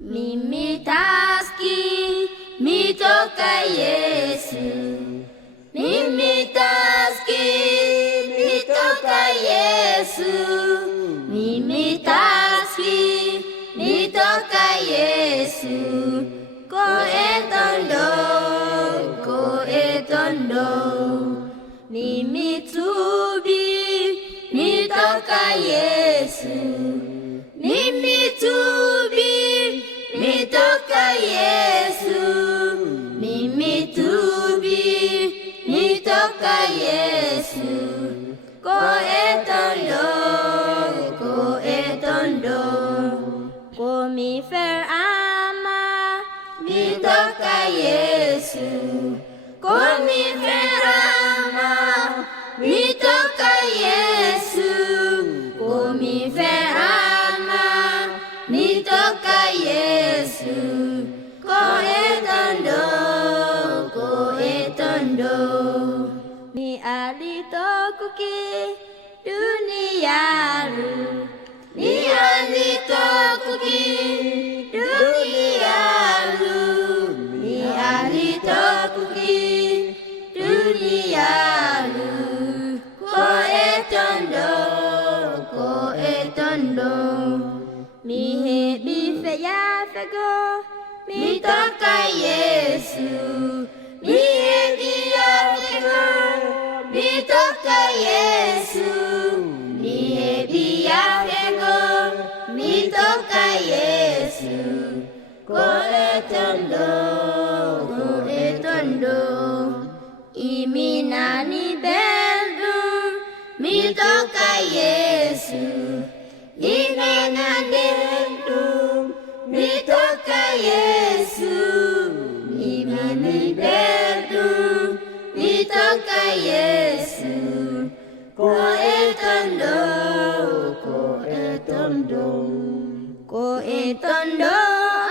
Mimi taski mitoka Yesu, mimi taski mitoka Yesu, mimi taski mitoka Yesu, ko etondo, mimi tubi mitoka Yesu, mimi tubi mitoka Yesu, mimi tubi mitoka Yesu, ko etondo, ko mi fer ama mitoka Yesu, ko mi fer ama mitoka Yesu, ko mi fer ama mitoka Yesu, ko etondo, mi alito kuki duniaru, mi alito kuki duniaru, mi alito kuki duniaru, ko etondo, mi hebi fe ya fego mitoka Yesu, mi hebi ya fego mitoka Yesu, mi hebi ya fego mitoka Yesu, ko etondo, iminani belum mitoka Yesu, iminani belum mitoka Yesu, imani belum mitoka Yesu, ko etondo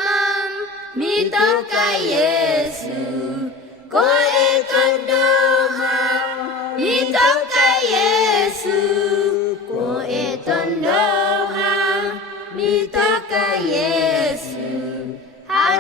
am mitoka Yesu, ko etondo am mitoka Yesu, ko etondo am mitoka Yesu, har